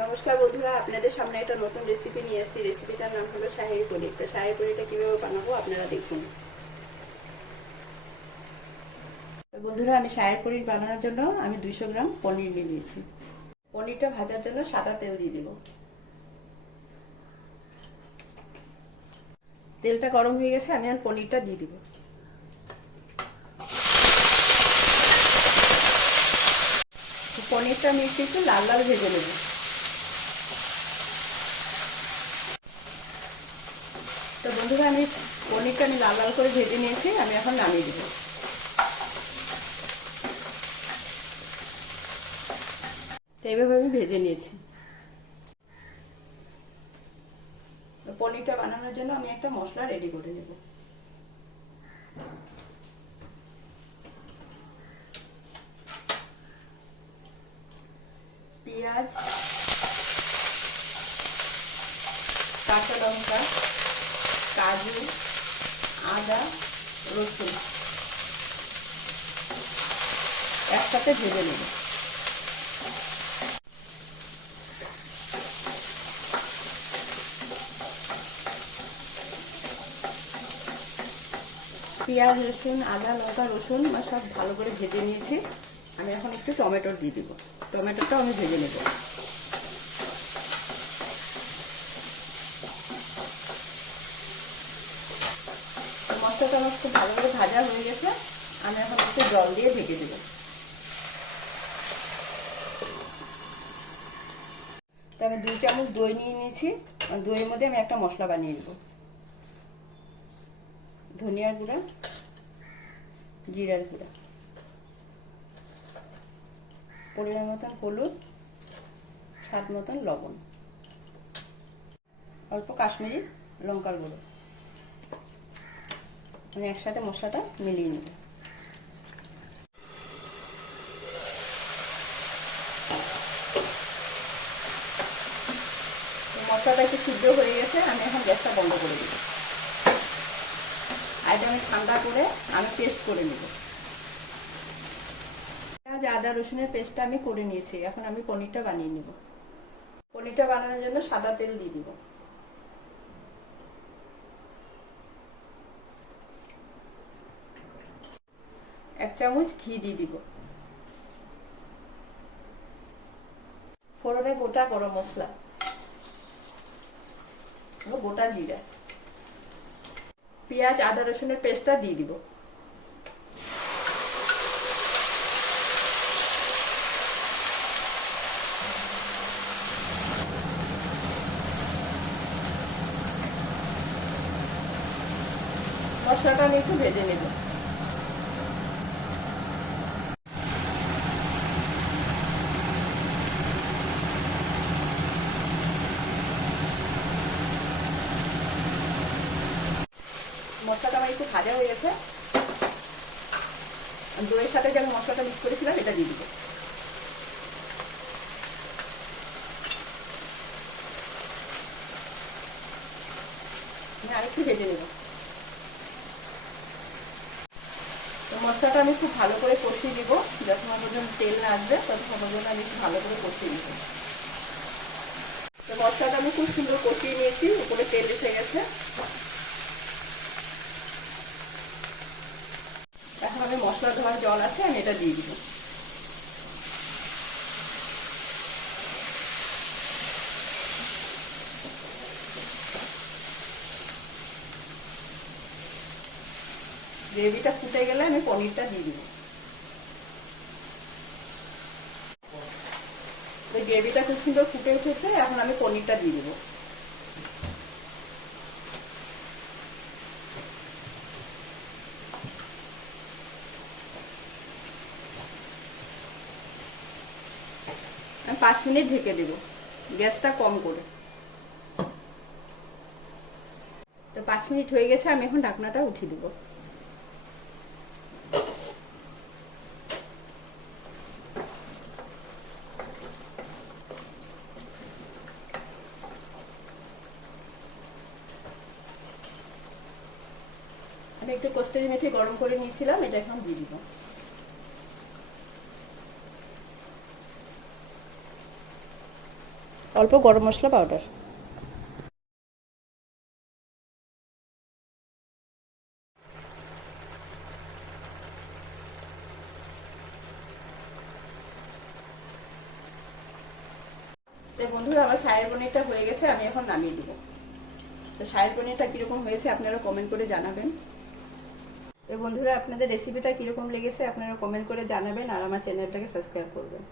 নমস্কার বন্ধুরা, আপনাদের সামনে একটা নতুন রেসিপি নিয়ে এসেছি। রেসিপিটার নাম হলো শাহী পনির। তো শাহী পনিরটা কীভাবে বানাবো আপনারা দেখুন। তো বন্ধুরা, আমি শাহী পনির বানানোর জন্য আমি 200 গ্রাম পনির নিয়ে নিয়েছি। পনিরটা ভাজার জন্য সাদা তেল দিয়ে দিব। তেলটা গরম হয়ে গেছে, আমি আর পনিরটা দিয়ে দিব। পনিরটা আমি একটু লাল লাল ভেজে নেব। তো বন্ধুরা, আমি পনিরটা লাল লাল করে ভেজে নিয়েছি, আমি এখন নামিয়ে দেবো। তো এইভাবে আমি ভেজে নিয়েছি। তো পনিরটা বানানোর জন্য আমি একটা মশলা রেডি করে নেব। পেঁয়াজ, কাঁচা লঙ্কা, কাজু, আদা, রসুন একসাথে ভেজে নেব। পেঁয়াজ, রসুন, আদা, লঙ্কা, রসুন সব ভালো করে ভেজে নিয়েছি। আমি এখন একটু টমেটো দিয়ে দেবো। টমেটোটাও আমি ভেজে নেব। মশলাটা আমার খুব ভালো করে ভাজা হয়ে গেছে। আমি এখন একটু জল দিয়ে ঢেকে দেবো। তো আমি 2 চামচ দই নিয়ে নিয়েছি। আর দইয়ের মধ্যে আমি একটা মশলা বানিয়ে নেব। ধনিয়ার গুঁড়া, জিরার গুঁড়া, পরিমাণ মতন হলুদ, স্বাদ মতন লবণ, অল্প কাশ্মীরি লঙ্কার গুঁড়ো। মানে একসাথে মশলাটা মিলিয়ে নেব। মশলাটা একটু সিদ্ধ হয়ে গেছে, আমি এখন গ্যাসটা বন্ধ করে দেব। আর এটা আমি ঠান্ডা করে আমি পেস্ট করে নেব। পেঁয়াজ, আদা, রসুনের পেস্টটা আমি করে নিয়েছি। এখন আমি পনিরটা বানিয়ে নেব। পনিরটা বানানোর জন্য সাদা তেল দিয়ে দিব। এক চামচ ঘি দিয়ে দিব। ফোড়নে গোটা গরম মশলা, গোটা জিরা, পেঁয়াজ, আদা, রসুনের পেস্টটা দিয়ে দিব। মশলাটা আমি একটু ভেজে নেব। মশলাটা আমার একটু ভাজা হয়ে গেছে। দইয়ের সাথে যে আমি মশলাটা মিক্স করেছিলাম এটা দিয়ে দিব। আর একটু ভেজে নেব। তো মশলাটা আমি খুব ভালো করে কষিয়ে দিব। যতক্ষণ পর্যন্ত তেল না আসবে ততক্ষণ পর্যন্ত আমি একটু ভালো করে কষিয়ে দিব। তো মশলাটা আমি খুব সুন্দর কষিয়ে নিয়েছি, উপরে তেল এসে গেছে। এখন আমি মশলা ধোয়ার জল আছে, আমি এটা দিয়ে দিব। গ্রেভিটা ফুটে গেলে আমি পনিরটা দিয়ে দিব। গ্রেভিটা খুব সুন্দর ফুটে উঠেছে, এখন আমি পনিরটা দিয়ে দিব। আমি 5 মিনিট ঢেকে দেব, গ্যাসটা কম করে। তো 5 মিনিট হয়ে গেছে, আমি এখন ঢাকনাটা উঠিয়ে দেব। আমি একটু কস্তুরি মেথি গরম করে নিয়েছিলাম, এটা এখন দিয়ে দিব। অল্প গরম মশলা পাউডার। তো বন্ধুরা আমার শায়ের পনিরটা হয়ে গেছে, আমি এখন নামিয়ে দিব। তো শায়ের পনিরটা কীরকম হয়েছে আপনারা কমেন্ট করে জানাবেন। তো বন্ধুরা আপনাদের রেসিপিটা কীরকম লেগেছে আপনারা কমেন্ট করে জানাবেন, আর আমার চ্যানেলটাকে সাবস্ক্রাইব করবেন।